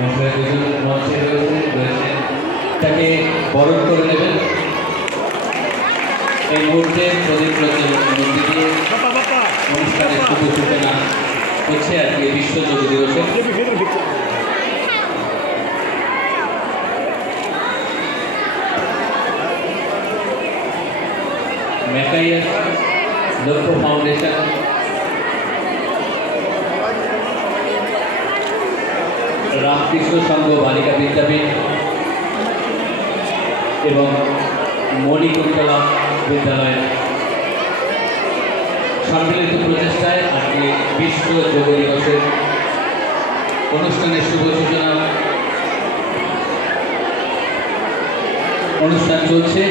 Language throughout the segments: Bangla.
মঞ্চে রয়েছেন তাকে বরণ করে নেবেন। এই মুহূর্তে প্রদীপ মন্দির দিয়ে অনুষ্ঠানের শুভ সূচনা হচ্ছে আজকে বিশ্ব যোগ দিবসের। মেকাইয়াস লক্ষ্য ফাউন্ডেশন রামকৃষ্ণ সংঘ বালিকা বিদ্যাপীঠ এবং মণিকুন্তলা বিদ্যালয়ের সম্মিলিত প্রচেষ্টায় আজকে বিশ্ব যোগ দিবসের অনুষ্ঠানের শুভ সূচনা অনুষ্ঠান চলছে।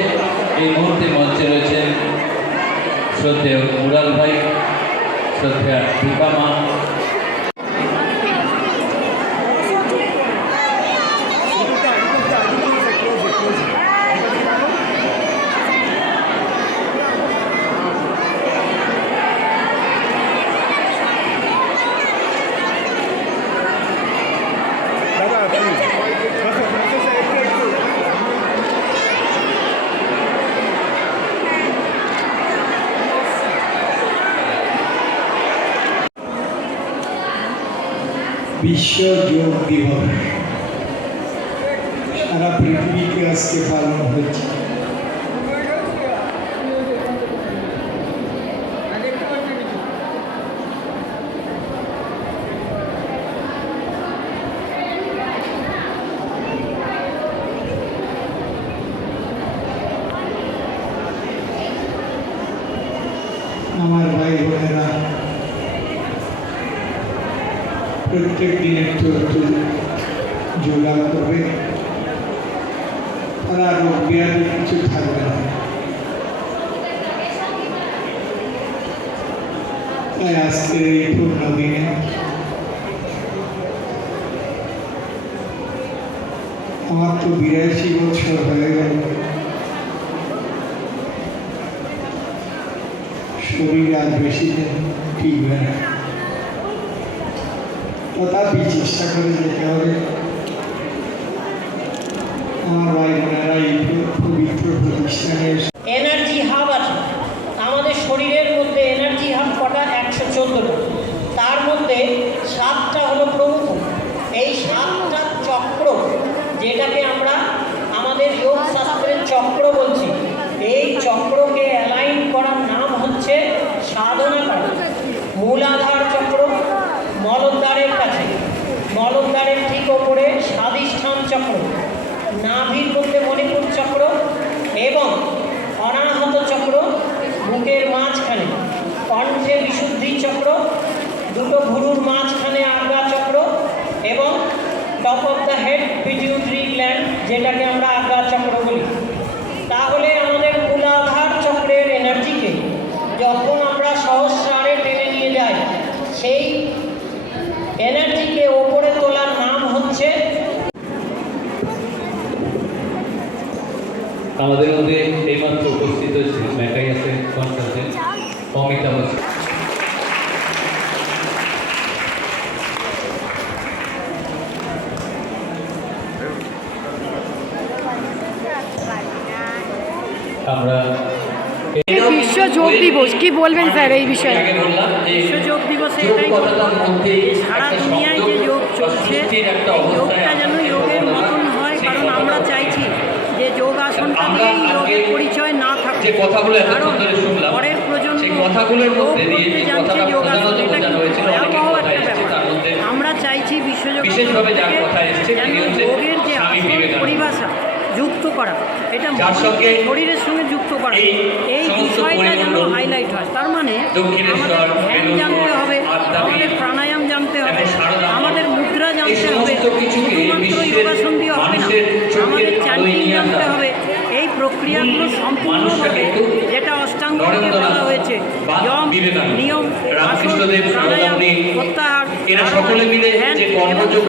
এই মুহূর্তে মঞ্চে রয়েছেন শ্রদ্ধেয় মুরাল ভাই, শ্রদ্ধেয় দীপা মা বিশ্ব যোগ দিবস সারা পৃথিবীতে আজকে পালন হচ্ছে আমার ভাই বোনেরা প্রত্যেক দিন একটু একটু যোগা করবে তারা রোগ ব্যাধি কিছু থাকবে না। তাই আজকের এই পূর্ণ দিনে আমার তো বিরাশি বছর হয়ে গেল। শরীর আর বেশি দিন টিকবে না। তথাপি চেষ্টা করে যেতে হবে। আমার ভাই বোনেরা এই পবিত্র প্রতিষ্ঠানে এসে এনার্জি হাব আছে আমাদের শরীরের মধ্যে এনার্জি হাব কটা একশো চোদ্দোটা তার মধ্যে সাতটা হলো প্রমুখ এই সাতটা চক্র যেটাকে আমরা আমাদের যোগ শাস্ত্রের চক্র বলছি এই চক্রকে অ্যালাইন করার নাম হচ্ছে সাধনা করা মূলাধার চক্র মলদ্বারের কাছে মলদ্বারের ঠিক ওপরে স্বাধিষ্ঠান চক্র নাভির মধ্যে মণিপুর চক্র এবং অনাহত চক্র বুকের মাঝখানে, কণ্ঠে বিশুদ্ধি চক্র, দুটো ভুরুর মাঝখানে আজ্ঞা চক্র এবং top of the head pituitary gland যেটাকে আমরা আমাদের মধ্যে এইমাত্র উপস্থিত হয়েছে মেকাইয়াসের কনসালটেন্ট অমিতা বসু আমরা বিশ্ব যোগ দিবস, কি বলবেন স্যার এই বিষয়ে? বিশ্ব যোগ দিবসে এটাই সারা দুনিয়ায় যে যোগ চলছে যোগটা যেন আছে, যোগের কথা মতন হয় সেই কারণ আমরা কথাটা চাইছি যে যোগ আসনটা আমরা দিয়েই যোগের আজকে পরিচয় না থাকে যে কথাগুলো এতক্ষণ কারণ পরের প্রজন্ম যোগ করতে জানছে এটা ভয়াবহ একটা ব্যাপার। আমরা চাইছি বিশ্ব যোগ বিশেষভাবে যার কথা এসেছে যেন যোগের যে আসল পরিভাষা যুক্ত করা এটা শরীরের সঙ্গে যুক্ত করা। এই বিষয়টা যেন হাইলাইট হয়। তার মানে আমাদের ধ্যান জানতে হবে আমাদের প্রাণায়াম জানতে হবে আমাদের মুদ্রা জানতে হবে শুধুমাত্র যোগাসন দিয়ে হবে না। আমাদের চ্যান্টিং জানতে হবে এই প্রক্রিয়াগুলো সম্পূর্ণভাবে যেটা অষ্টাঙ্গ নরেন্দ্রনাথ বলা হয়েছে যম নিয়ম আসন প্রাণায়াম প্রত্যাহার এরা সকলে মিলে যে কর্মযোগ